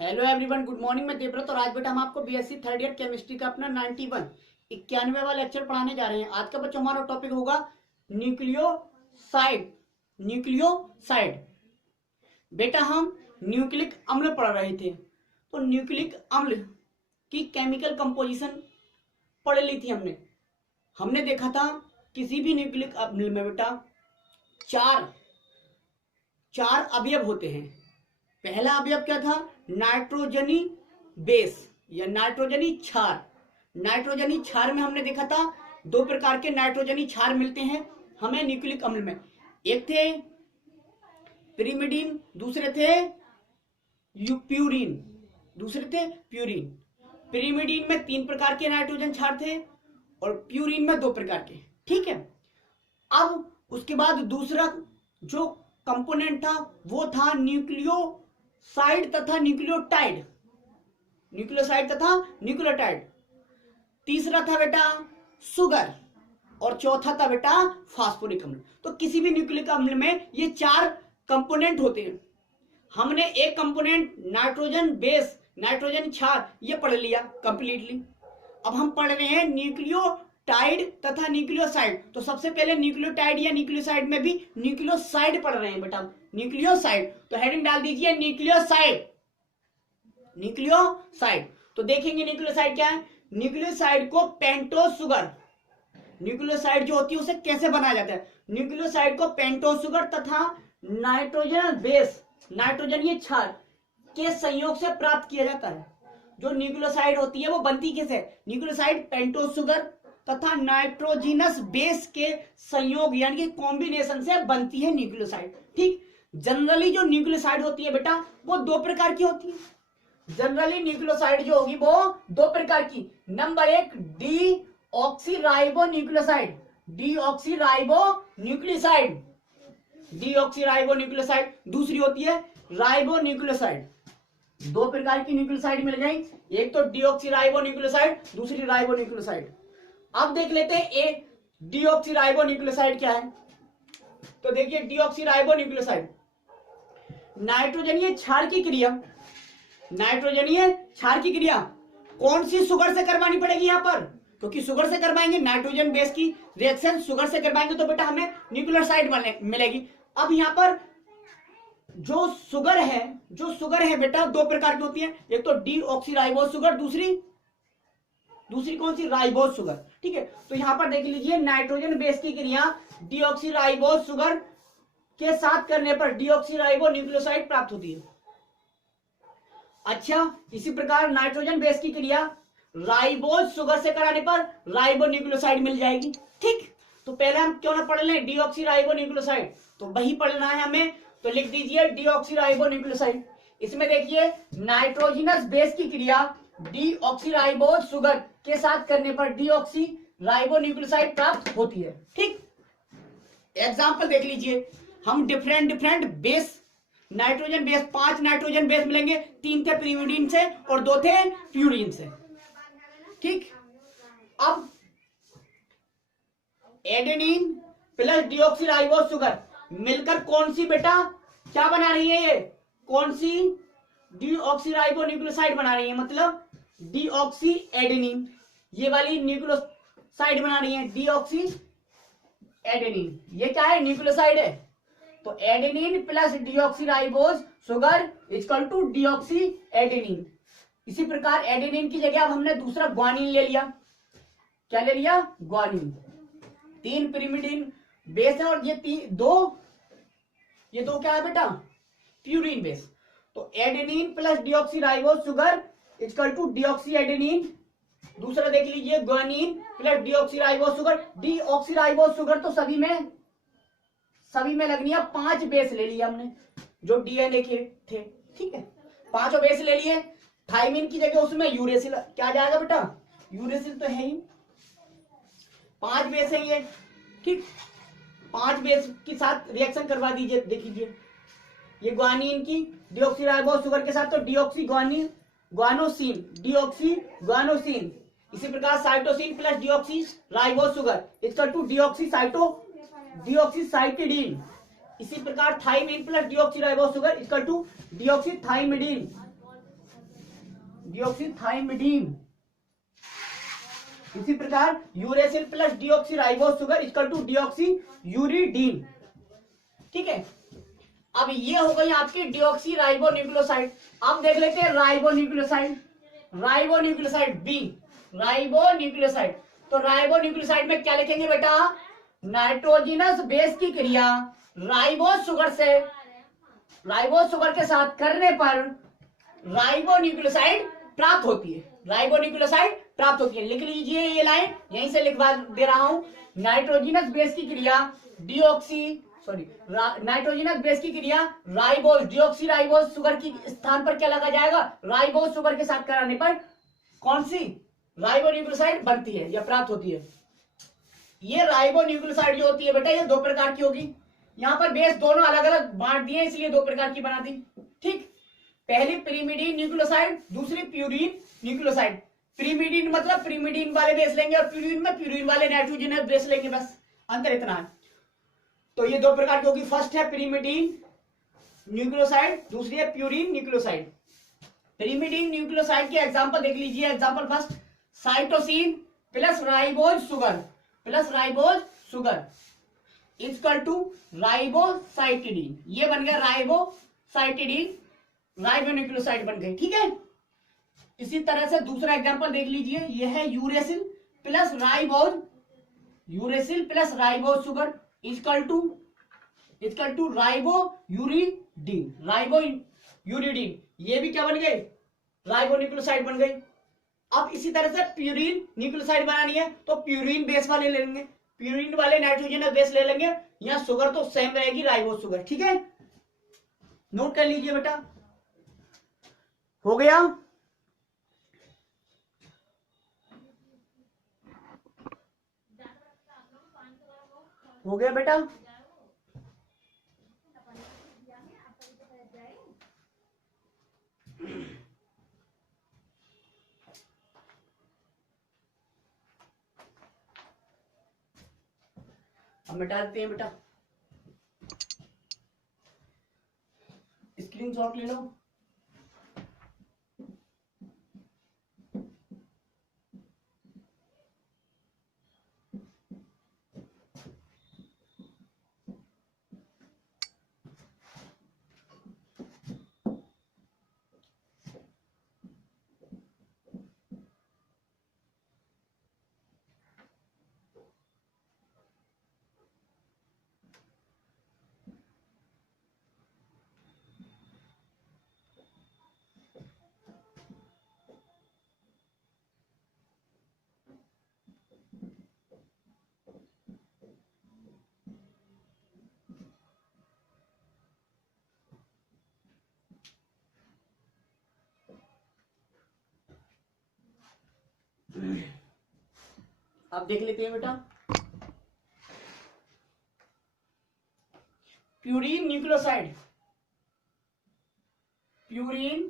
Hello everyone, good morning. मैं देवव्रत और आज बेटा हम आपको बीएससी थर्ड ईयर केमिस्ट्री का अपना 91 वाला लेक्चर पढ़ाने जा रहे हैं। आज का बच्चों हमारा टॉपिक होगा न्यूक्लियोसाइड। न्यूक्लियोसाइड बेटा हम न्यूक्लिक अम्ल पढ़ रहे थे, तो न्यूक्लिक अम्ल की केमिकल कंपोजिशन पढ़ ली थी हमने देखा था किसी भी न्यूक्लिक अम्ल में बेटा चार अवयव होते हैं। पहला अवयव क्या था? नाइट्रोजनी बेस या नाइट्रोजनी क्षार। नाइट्रोजनी क्षार में हमने देखा था दो प्रकार के नाइट्रोजनी क्षार मिलते हैं हमें न्यूक्लिक अम्ल में। एक थे पिरिमिडीन, दूसरे थे प्यूरिन। पिरिमिडीन में 3 प्रकार के नाइट्रोजन क्षार थे और प्यूरिन में 2 प्रकार के। ठीक है, अब उसके बाद दूसरा जो कंपोनेंट था वो था न्यूक्लियोसाइड तथा न्यूक्लियोटाइड। तीसरा था बेटा सुगर और चौथा था बेटा फास्फोरिक अम्ल। तो किसी भी न्यूक्लिक अम्ल में ये 4 कंपोनेंट होते हैं। हमने एक कंपोनेंट नाइट्रोजन बेस, नाइट्रोजन क्षार ये पढ़ लिया कंप्लीटली। अब हम पढ़ रहे हैं न्यूक्लियोटाइड तथा न्यूक्लियोसाइड। तो सबसे पहले न्यूक्लियोटाइड या न्यूक्लियोसाइड में भी न्यूक्लियोसाइड पढ़ रहे हैं बेटा, न्यूक्लियोसाइड। तो हेडिंग डाल दीजिए न्यूक्लियोसाइड। तो देखेंगे न्यूक्लियोसाइड क्या है। न्यूक्लियोसाइड को पेंटोज शुगर, न्यूक्लियोसाइड जो होती है उसे कैसे बनाया जाता है? न्यूक्लियोसाइड को पेंटोज शुगर तथा नाइट्रोजन बेस, नाइट्रोजनीय क्षार के संयोग से प्राप्त किया जाता है। जो न्यूक्लियोसाइड होती है वो बनती कैसे? न्यूक्लियोसाइड पेंटोज शुगर तथा नाइट्रोजिनस बेस के संयोग यानी कि कॉम्बिनेशन से बनती है न्यूक्लियोसाइड। ठीक, जनरली जो न्यूक्लियोसाइड होती है बेटा वो 2 प्रकार की होती है। जनरली न्यूक्लियोसाइड जो होगी वो 2 प्रकार की। नंबर 1 डीऑक्सीराइबोन्यूक्लियोसाइड। दूसरी होती है राइबोन्यूक्लियोसाइड। 2 प्रकार की न्यूक्लियोसाइड मिल गई, एक तो डीऑक्सीराइबोन्यूक्लियोसाइड, दूसरी राइबोन्यूक्लियोसाइड। अब देख लेते हैं ए डीऑक्सीराइबोन्यूक्लियोसाइड क्या है। तो देखिए डीऑक्सीराइबोन्यूक्लियोसाइड नाइट्रोजनीय क्षार की क्रिया कौन सी शुगर से करवानी पड़ेगी यहाँ पर? क्योंकि शुगर से करवाएंगे नाइट्रोजन बेस की रिएक्शन, शुगर से करवाएंगे तो बेटा हमें न्यूक्लियोसाइड मिलेगी। अब यहाँ पर जो शुगर है बेटा 2 प्रकार की होती है, एक तो डीऑक्सीराइबोज शुगर, दूसरी कौन सी? Ribose sugar. ठीक है, तो यहां पर देख लीजिए नाइट्रोजन बेस की क्रिया डीऑक्सीराइबोज शुगर के साथ करने पर डीऑक्सीराइबो न्यूक्लियोसाइड प्राप्त होती है। अच्छा, इसी प्रकार नाइट्रोजन बेस की क्रिया राइबोज शुगर से कराने पर राइबो न्यूक्लियोसाइड मिल जाएगी। ठीक, तो पहले हम क्यों ना पढ़ लें डीऑक्सीराइबो न्यूक्लियोसाइड, तो वही पढ़ना है हमें। तो लिख दीजिए डीऑक्सीराइबो न्यूक्लियोसाइड। इसमें देखिए नाइट्रोजिनस बेस की क्रिया डीऑक्सीराइबोज शुगर के साथ करने पर डीऑक्सीराइबोन्यूक्लियोसाइड प्राप्त होती है। ठीक, एग्जांपल देख लीजिए। हम different base, nitrogen base 5 nitrogen base मिलेंगे, 3 थे पिरिमिडीन से और 2 थे प्यूरिन से। ठीक, अब एडेनिन प्लस डीऑक्सीराइबोज शुगर मिलकर कौन सी बेटा क्या बना रही है? ये कौन सी? डीऑक्सीराइबोन्यूक्लियोसाइड बना रही है, मतलब डीऑक्सी एडेनिन। ये वाली न्यूक्लियोसाइड बना रही है डीऑक्सी एडेनिन। ये क्या है? न्यूक्लियोसाइड है। तो adenine plus deoxyribose sugar equal to deoxy adenine. इसी प्रकार एडेनिन की जगह अब हमने दूसरा ग्वानिन ले लिया। क्या ले लिया? ग्वानिन। 3 पिरिमिडीन बेस है और ये दो क्या है बेटा? Purine base. तो adenine plus deoxyribose sugar equal to deoxy adenine. दूसरा देख लीजिए guanine plus deoxyribose sugar. Deoxyribose sugar तो सभी में लगनी है। 5 बेस ले लिए हमने जो डीएनए के थे। ठीक है, 5 बेस ले लिए। थाइमिन की जगह उसमें यूरेसिल क्या जाएगा बेटा? यूरेसिल तो है ही। 5 बेस है ये। ठीक, 5 बेस के साथ रिएक्शन करवा दीजिए। देखिए ये ग्वानिन की डीऑक्सीराइबोज शुगर के साथ तो डीऑक्सी ग्वानोसिन। इसी प्रकार cytosine plus deoxy ribose sugar equal to deoxycytidine. इसी प्रकार thymine plus deoxyribose sugar equal to deoxythymidine. Deoxythymidine. इसी प्रकार uracil plus deoxy ribose sugar equal to deoxy uridine. ठीक है, अब ये हो गई आपकी डिऑक्सी राइबोन्यूक्लियोसाइड। अब देख लेते हैं राइबोन्यूक्लियोसाइड। Ribonucleoside B, ribonucleoside. तो राइबोन्यूक्लियोसाइड में क्या लिखेंगे बेटा? नाइट्रोजिनस बेस की क्रिया राइबोज शुगर के साथ करने पर राइबोन्यूक्लियोसाइड प्राप्त होती है। राइबोन्यूक्लियोसाइड प्राप्त होती है। लिख लीजिए ये लाइन, यहीं से लिखवा दे रहा हूं। नाइट्रोजिनस बेस की क्रिया नाइट्रोजिनस बेस की क्रिया राइबोज, डिऑक्सी राइबोज शुगर की स्थान पर क्या लगा जाएगा? राइबोज शुगर के साथ कराने पर कौन सी राइबोन्यूक्लियोसाइड बनती है या प्राप्त होती है? ये राइबोन्यूक्लियोसाइड जो होती है बेटा, ये 2 प्रकार की होगी। यहां पर बेस दोनों अलग अलग बांट दिए, इसलिए 2 प्रकार की बना दी। ठीक, पहली पिरिमिडीन न्यूक्लियोसाइड, दूसरी प्यूरिन न्यूक्लियोसाइड। पिरिमिडीन मतलब पिरिमिडीन वाले बेस लेंगे और प्यूरिन में प्यूरिन वाले नाइट्रोजनस बेस लेंगे, बस अंतर इतना है। तो ये 2 प्रकार की होगी। फर्स्ट है पिरिमिडीन न्यूक्लियोसाइड, दूसरी है प्यूरिन न्यूक्लियोसाइड। पिरिमिडीन न्यूक्लियोसाइड के एग्जांपल देख लीजिए। Example first, cytosine plus ribose sugar equal to ribocytidine. ये बन गया राइबोसाइटिडीन, राइबोन्यूक्लियोसाइड बन गई। ठीक है, इसी तरह से दूसरा एग्जांपल देख लीजिए। ये है uracil plus ribose sugar equal to ribouridine. ये भी क्या बन गए? राइबोन्यूक्लियोसाइड बन गई। अब इसी तरह से प्यूरिन न्यूक्लियोसाइड बनानी है तो प्यूरिन बेस वाले ले लेंगे, प्यूरिन वाले नाइट्रोजनस बेस ले लेंगे। यहां शुगर तो सेम रहेगी, राइबोज शुगर। ठीक है, नोट कर लीजिए बेटा। हो गया? हो गया बेटा? अब मिटा देते हैं बेटा, स्क्रीनशॉट ले लो। अब देख लेते हैं बेटा, प्यूरिन न्यूक्लियोसाइड। प्यूरिन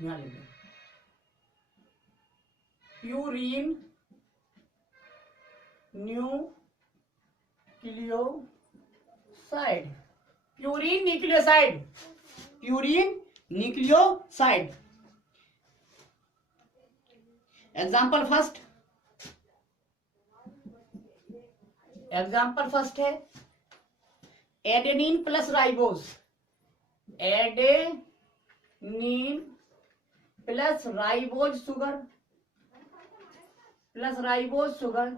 यहां ले लो, purine nucleoside, purine nucleoside, purine nucleoside. Example first है adenine plus ribose, adenine plus ribose sugar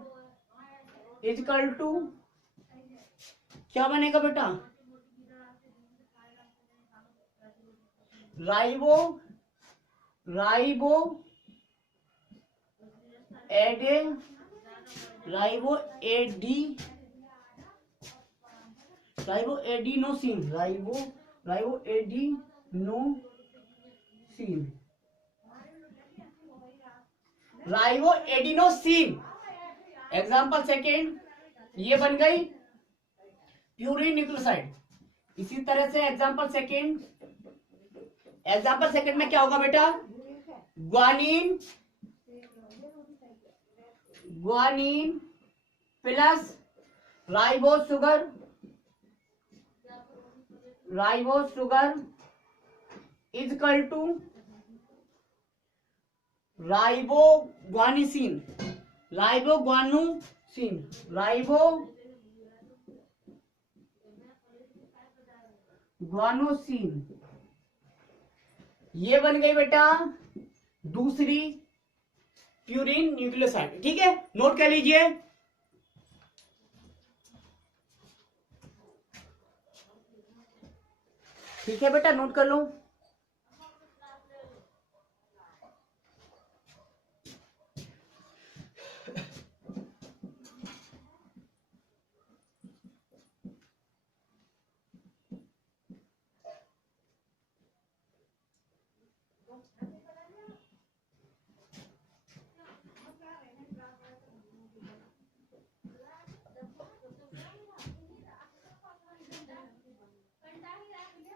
equal to क्या बनेगा बेटा? राइबो राइबोएडिनोसिन। एग्जाम्पल सेकेंड, ये बन गई प्यूरिन न्यूक्लियोसाइड। इसी तरह से एग्जाम्पल सेकेंड में क्या होगा बेटा? Guanine plus ribose sugar equal to riboguanosine, riboguanosine, riboguanosine, ये बन गई बेटा दूसरी प्यूरिन न्यूक्लियोसाइड। ठीक है, नोट कर लीजिए। ठीक है बेटा, नोट कर लो।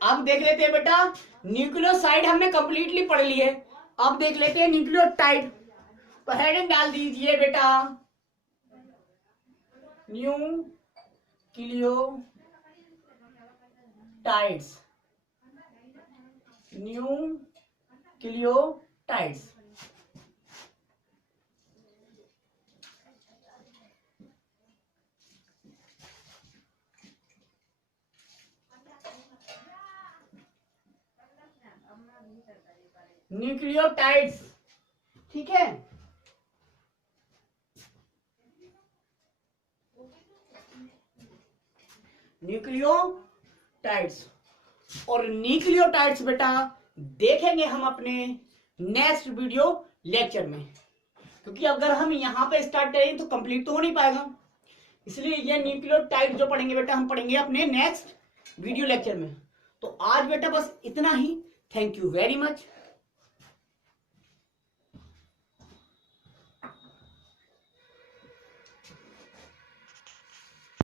अब देख लेते हैं बेटा, न्यूक्लियोसाइड हमने कंप्लीटली पढ़ ली है। अब देख लेते हैं न्यूक्लियोटाइड। तो हेडिंग डाल दीजिए बेटा, न्यूक्लियोटाइड्स, न्यूक्लियोटाइड्स। न्यूक्लियोटाइड्स, ठीक है। न्यूक्लियोटाइड्स, और न्यूक्लियोटाइड्स बेटा देखेंगे हम अपने नेक्स्ट वीडियो लेक्चर में, क्योंकि अगर हम यहां पे स्टार्ट करें तो कंप्लीट तो हो नहीं पाएगा। इसलिए ये न्यूक्लियोटाइड जो पढ़ेंगे बेटा हम पढ़ेंगे अपने नेक्स्ट वीडियो लेक्चर में। तो आज बेटा बस इतना ही। Thank you very much.